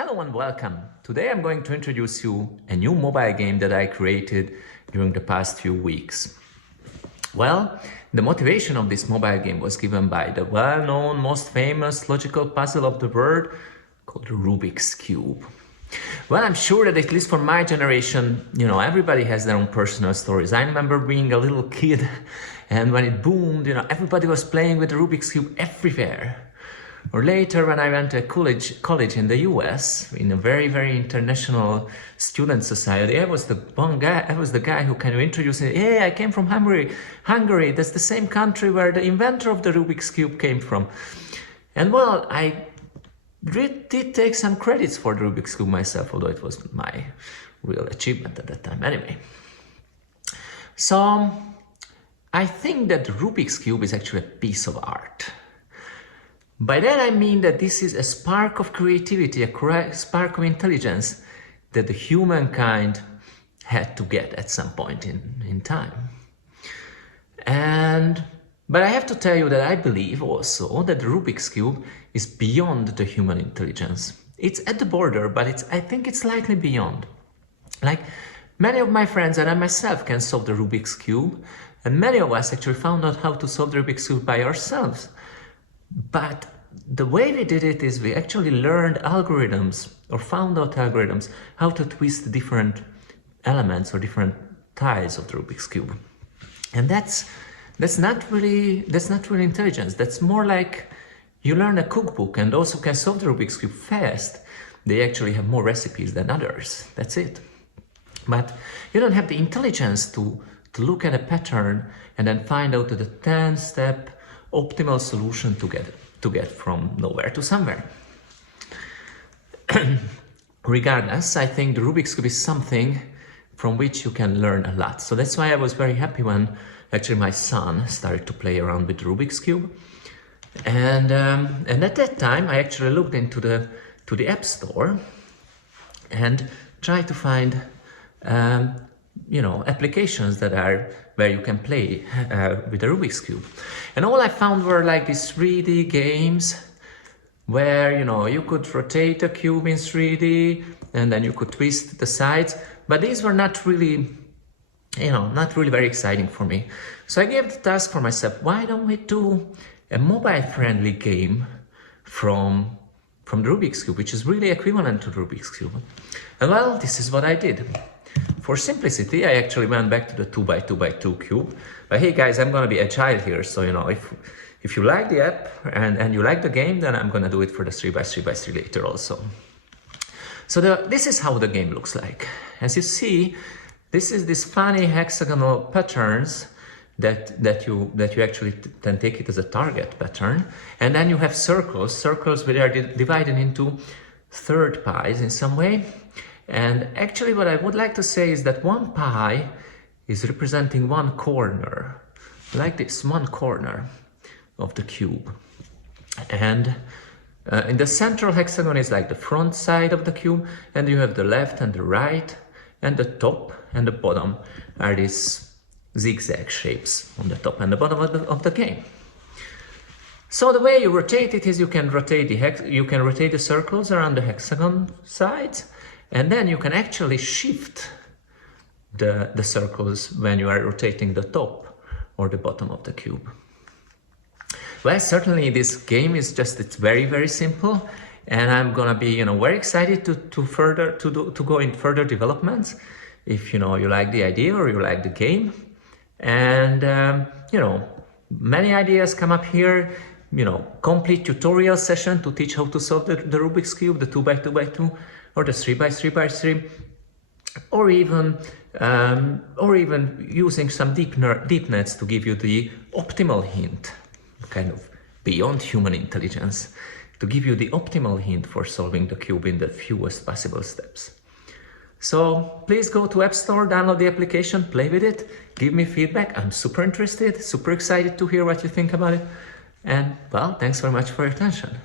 Hello and welcome. Today I'm going to introduce you a new mobile game that I created during the past few weeks. Well, the motivation of this mobile game was given by the well-known, most famous logical puzzle of the world called the Rubik's Cube. Well, I'm sure that at least for my generation, everybody has their own personal stories. I remember being a little kid and when it boomed, everybody was playing with the Rubik's Cube everywhere. Or later, when I went to college in the US, in a very, very international student society, I was the guy who kind of introduced it. Hey, I came from Hungary. That's the same country where the inventor of the Rubik's Cube came from. And well, I did take some credits for the Rubik's Cube myself, although it was my real achievement at that time. Anyway, so I think that the Rubik's Cube is actually a piece of art. By that I mean that this is a spark of creativity, a spark of intelligence that the humankind had to get at some point in time. But I have to tell you that I believe also that the Rubik's Cube is beyond the human intelligence. It's at the border, but I think it's slightly beyond. Like many of my friends and I myself can solve the Rubik's Cube, and many of us actually found out how to solve the Rubik's Cube by ourselves. But the way we did it is we actually learned algorithms or found out algorithms how to twist different elements or different tiles of the Rubik's Cube. And that's not really intelligence. That's more like you learn a cookbook and those who can solve the Rubik's Cube fast, they actually have more recipes than others. That's it. But you don't have the intelligence to look at a pattern and then find out the 10-step optimal solution to get from nowhere to somewhere. Regardless, I think the Rubik's Cube is something from which you can learn a lot. So that's why I was very happy when actually my son started to play around with the Rubik's Cube. And at that time, I actually looked into the App Store and tried to find applications that are where you can play with the Rubik's Cube. And all I found were like these 3D games where, you could rotate a cube in 3D and then you could twist the sides. But these were not really very exciting for me. So I gave the task for myself, why don't we do a mobile-friendly game from the Rubik's Cube, which is really equivalent to the Rubik's Cube. And well, this is what I did. For simplicity, I actually went back to the 2x2x2 cube. But hey guys, I'm gonna be agile here, so if you like the app and you like the game, then I'm gonna do it for the 3x3x3 later also. So this is how the game looks like. As you see, this is this funny hexagonal patterns that you actually then take it as a target pattern, and then you have circles which are divided into third pies in some way. And actually what I would like to say is that one pie is representing one corner, like this, one corner of the cube. And in the central hexagon is like the front side of the cube, and you have the left and the right, and the top and the bottom are these zigzag shapes on the top and the bottom of the game. So the way you rotate it is you can rotate the circles around the hexagon sides, and then you can actually shift the circles when you are rotating the top or the bottom of the cube. Well, certainly this game is it's very, very simple, and I'm gonna be very excited to go in further developments if you like the idea or you like the game. And many ideas come up here. Complete tutorial session to teach how to solve the Rubik's Cube, the 2x2x2 or the 3x3x3, or even using some deep nets to give you the optimal hint, kind of beyond human intelligence, to give you the optimal hint for solving the cube in the fewest possible steps. So please go to App Store, download the application, play with it, give me feedback. I'm super interested, super excited to hear what you think about it. And well, thanks very much for your attention.